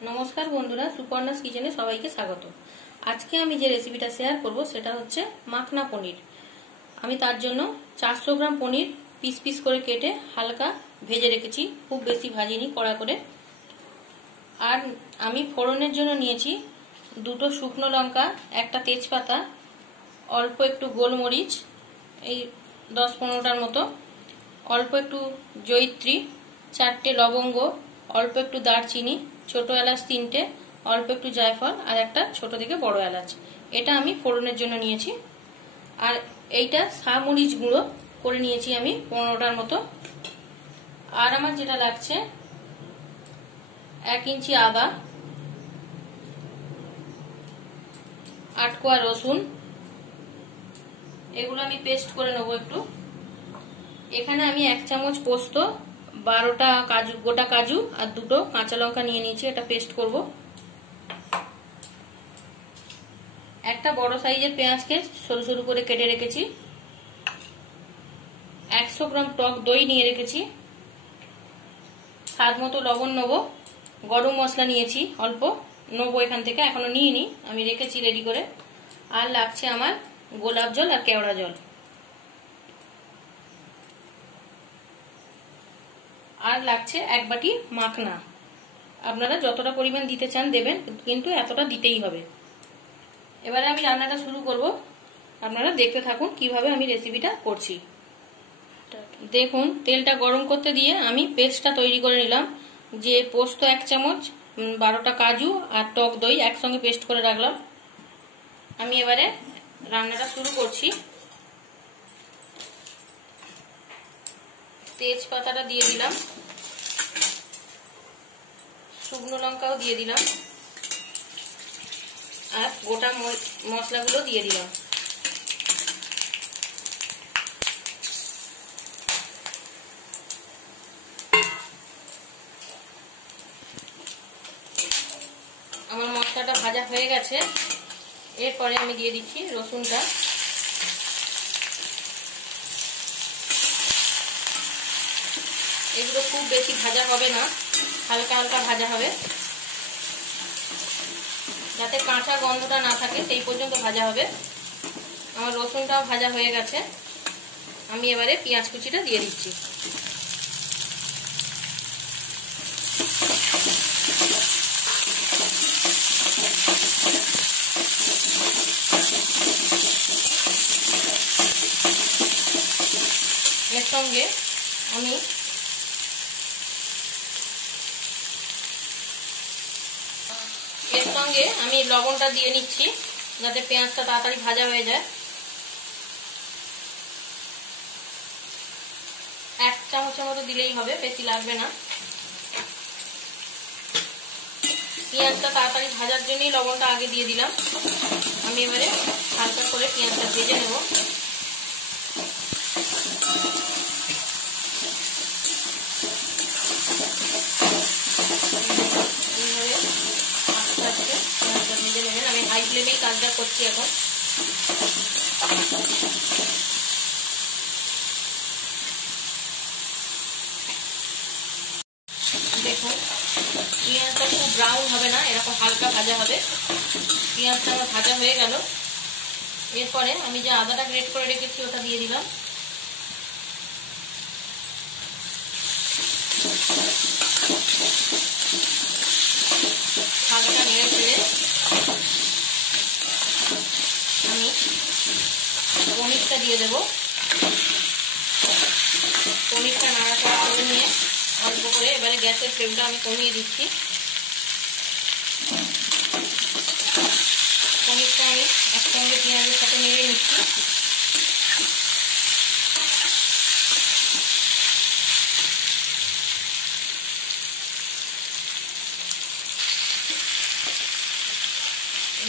नमस्कार बंधुरा सुपर्णास किचेने सबाइके स्वागत। आज के आमी जे रेसिपिटा शेयर करब सेटा होच्छे माखना पनीर। आमी तार जोन्नो 400 ग्राम पनीर पिस पिस करे केटे हालका भेजे रेखेछि, खूब बेशी भाजिनी, कड़ा करे। आर आमी फोड़नेर जोन्नो नियेछि दुटो शुकनो लंका, एकटा तेजपाता, अल्प एकटु गोलमरिच, এই 10-15টার মতো, অল্প একটু জয়িত্রী, 4টে লবঙ্গ, অল্প একটু দারচিনি, ছোট এলাচ 3টে, অল্প একটু জায়ফল আর একটা ছোট থেকে বড় এলাচ। এটা আমি ফোড়নের জন্য নিয়েছি। আর এইটা সামরিচ গুঁড়ো করে নিয়েছি আমি 15টার মতো। আর আমার যেটা লাগছে 1 ইঞ্চি আদা, 8 কোয়া রসুন, এগুলো আমি পেস্ট করে নেব একটু। এখানে আমি 1 চামচ পোস্ত, 12টা কাজু, গোটা কাজু আর দুটো কাঁচা লঙ্কা নিয়ে নিয়েছি, এটা পেস্ট করব। একটা বড় সাইজের পেঁয়াজকে সরু সরু করে কেটে রেখেছি। 100 গ্রাম টক দই নিয়ে রেখেছি। স্বাদ মতো লবণ নেব। গরম মশলা নিয়েছি অল্প, নেবো এখান থেকে, এখনো নিইনি, আমি রেখেছি রেডি করে। আর লাগছে আমার গোলাপ জল আর কেওড়া জল। আর লাগছে 1 বাটি মাখনা। আপনারা যতটা পরিমাণ দিতে চান দেবেন, কিন্তু এতটা দিতেই হবে। এবারে আমি রান্নাটা শুরু করব। আপনারা দেখতে থাকুন কিভাবে আমি রেসিপিটা করছি। দেখুন, তেলটা গরম করতে দিয়ে আমি পেস্টটা তৈরি করে নিলাম। যে পোস্ত 1 চামচ, 12টা কাজু আর টক দই একসঙ্গে পেস্ট করে রাখলাম। আমি এবারে রান্নাটা শুরু করছি। তেজপাতাটা দিয়ে দিলাম, শুকনো লঙ্কাও দিয়ে দিলাম আর গোটা মশলাগুলো দিয়ে দিলাম। আমার মশলাটা ভাজা হয়ে গেছে। এরপরে আমি দিয়ে দিচ্ছি রসুনটা। এগুলো খুব বেশি ভাজা হবে না, হালকা হালকা ভাজা হবে, যাতে কাঁচা গন্ধটা না থাকে সেই পর্যন্ত ভাজা হবে। আমার রসুনটাও ভাজা হয়ে গেছে। আমি এবারে পেঁয়াজ কুচিটা দিয়ে দিচ্ছি। এর সঙ্গে আমি লবণটা দিয়ে নিচ্ছি, যাতে পেঁয়াজটা তাড়াতাড়ি ভাজা হয়ে যায়। 1 চামচের মতো দিলেই হবে, বেশি লাগবে না। পেঁয়াজটা তাড়াতাড়ি ভাজার জন্যই লবণটা আগে দিয়ে দিলাম। আমি এবারে হালকা করে পেঁয়াজটা ভেজে নেব। আমি হাই ফ্লেমেই কাজটা করছি এখন। দেখুন, পেঁয়াজটা খুব ব্রাউন হবে না, এরকম হালকা ভাজা হবে। পেঁয়াজটা আমার ভাজা হয়ে গেল। এরপরে আমি যে আদাটা গ্রেট করে রেখেছি ওটা দিয়ে দিলাম। হালকা নেড়ে চেড়ে আমি পনিরটা দিয়ে দেব। পনিরটা নাড়াচাড়া করে নিয়ে অল্প করে এবারে গ্যাসের ফ্লেমটা আমি কমিয়ে দিচ্ছি। পনিরটা আমি একসঙ্গে পেঁয়াজের সাথে নেড়ে নিচ্ছি।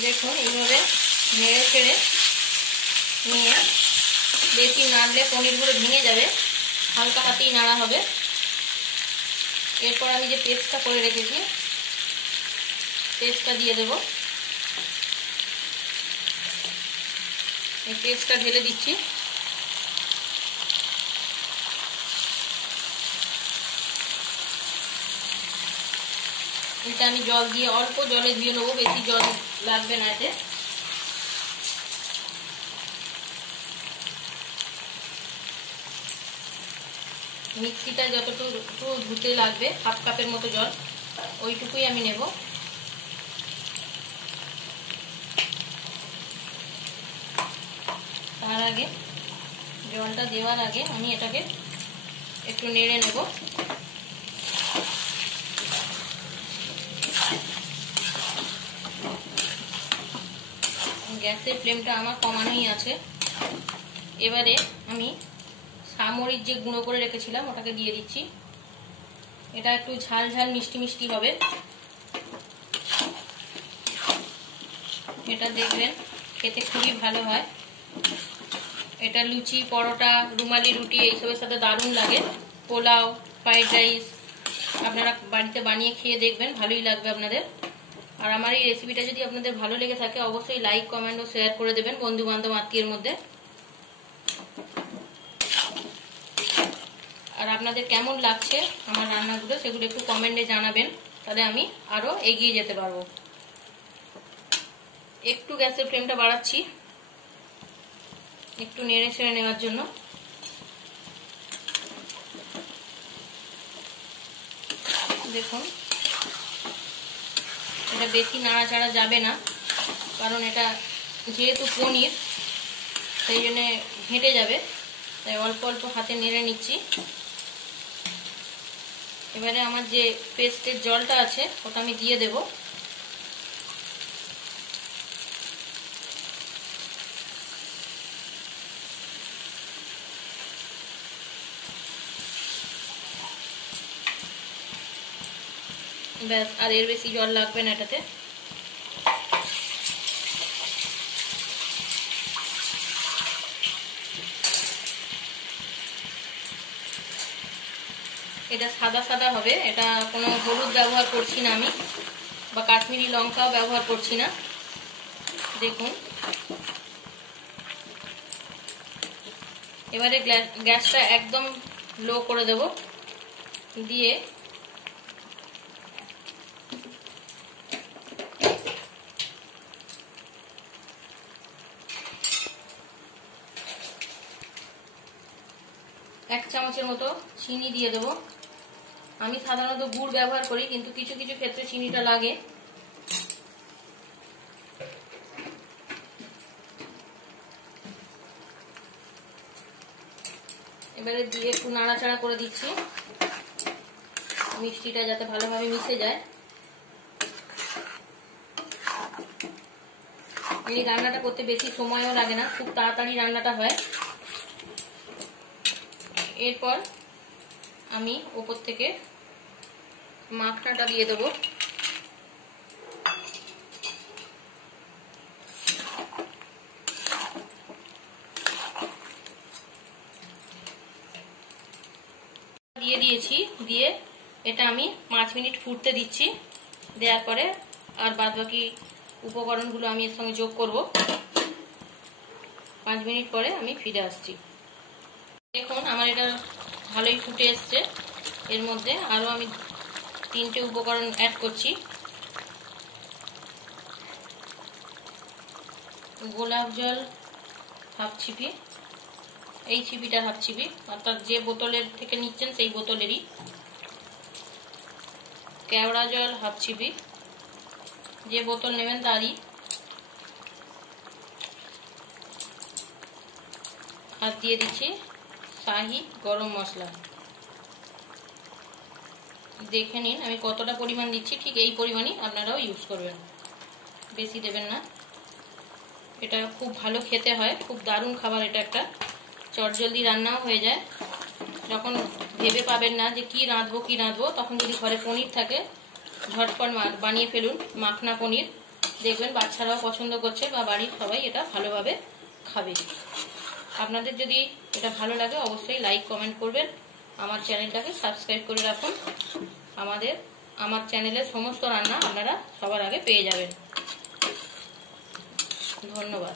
দেখুন, এইভাবে নেড়ে চেড়ে নিয়ে, বেশি নাড়লে পনিরগুলো ভেঙে যাবে, হালকা হাতেই নাড়া হবে। এরপর আমি যে পেস্টটা করে রেখেছি পেস্টটা দিয়ে দেব। এই পেস্টটা ঢেলে দিচ্ছি। এটা আমি জল দিয়ে অল্প জলে ধুয়ে নেবো, বেশি জল লাগবে না এতে। মিক্সিটা যতটুকু ধুতে লাগবে, হাফ কাপের মতো জল, ওইটুকুই আমি নেব। তার আগে, জলটা দেওয়ার আগে আমি এটাকে একটু নেড়ে নেব। গ্যাসের ফ্লেমটা আমার কমানোই আছে। এবারে আমি সামরিচ যে গুঁড়ো করে রেখেছিলাম ওটাকে দিয়ে দিচ্ছি। এটা একটু ঝাল ঝাল মিষ্টি মিষ্টি হবে। এটা দেখবেন খেতে খুবই ভালো হয়। এটা লুচি, পরোটা, রুমালি রুটি এইসবের সাথে দারুণ লাগে। পোলাও, ফ্রাইড রাইস আপনারা বাড়িতে বানিয়ে খেয়ে দেখবেন, ভালোই লাগবে আপনাদের। আর আমার এই রেসিপিটা যদি আপনাদের ভালো লেগে থাকে অবশ্যই লাইক, কমেন্ট ও শেয়ার করে দেবেন বন্ধু বান্ধব আত্মীয়ের মধ্যে। আর আপনাদের কেমন লাগছে আমার রান্নাগুলো সেগুলো একটু কমেন্টে জানাবেন, তাহলে আমি আরো এগিয়ে যেতে পারবো। একটু গ্যাসের ফ্লেমটা বাড়াচ্ছি একটু নেড়ে ছেড়ে নেওয়ার জন্য। দেখুন এটা বেশি নাড়াচাড়া যাবে না, কারণ এটা যেহেতু পনির সেই জন্য ঘেঁটে যাবে, তাই অল্প অল্প হাতে নেড়ে নিচ্ছি। এবারে আমার যে পেস্টের জলটা আছে ওটা আমি দিয়ে দেব। ব্যাস, আর এর বেশি জল লাগবে না এটাতে। এটা সাদা সাদা হবে, এটা কোনো হলুদ ব্যবহার করছি না আমি, বা কাশ্মীরি লঙ্কাও ব্যবহার করছি না। দেখুন এবারে গ্যাসটা একদম লো করে দেব, দিয়ে এক চামচের মতো চিনি দিয়ে দেব। আমি সাধারণত গুড় ব্যবহার করি, কিন্তু কিছু কিছু ক্ষেত্রে চিনিটা লাগে। এবারে দিয়ে একটু নাড়াচাড়া করে দিচ্ছি, মিষ্টিটা যাতে ভালোভাবে মিশে যায়। এই রান্নাটা করতে বেশি সময়ও লাগে না, খুব তাড়াতাড়ি রান্নাটা হয়। এরপর আমি উপর থেকে মাখনাটা দিয়ে দেবো। দিয়ে দিয়েছি, দিয়ে এটা আমি 5 মিনিট ফুটতে দিচ্ছি। দেওয়ার পরে আর বাদবাকি উপকরণগুলো আমি এর সঙ্গে যোগ করব। 5 মিনিট পরে আমি ফিরে আসছি। দেখুন আমার এটা ভালোই ফুটে এসছে। এর মধ্যে আরো আমি 3টে উপকরণ অ্যাড করছি। গোলাপ জল হাফ ছিপি, এই ছিপিটা হাফ ছিপি, অর্থাৎ যে বোতলের থেকে নিচ্ছেন সেই বোতলেরই। কেওড়া জল হাফ ছিপি, যে বোতল নেবেন তারই। আর দিয়ে দিচ্ছি শাহি গরম মশলা। দেখে নিন আমি কতটা পরিমাণ দিচ্ছি, ঠিক এই পরিমাণই আপনারাও ইউজ করবেন, বেশি দেবেন না। এটা খুব ভালো খেতে হয়, খুব দারুণ খাবার। এটা একটা চটজলদি রান্নাও হয়ে যায়। যখন ভেবে পাবেন না যে কি রাঁধবো, তখন যদি ঘরে পনির থাকে ঝটপট বানিয়ে ফেলুন মাখনা পনির। দেখবেন বাচ্চারাও পছন্দ করছে, বা বাড়ির সবাই এটা ভালোভাবে খাবে। আপনাদের যদি এটা ভালো লাগে অবশ্যই লাইক, কমেন্ট করবেন। আমার চ্যানেলটাকে সাবস্ক্রাইব করে রাখুন। আমার চ্যানেলের সমস্ত রান্না আপনারা সবার আগে পেয়ে যাবেন। ধন্যবাদ।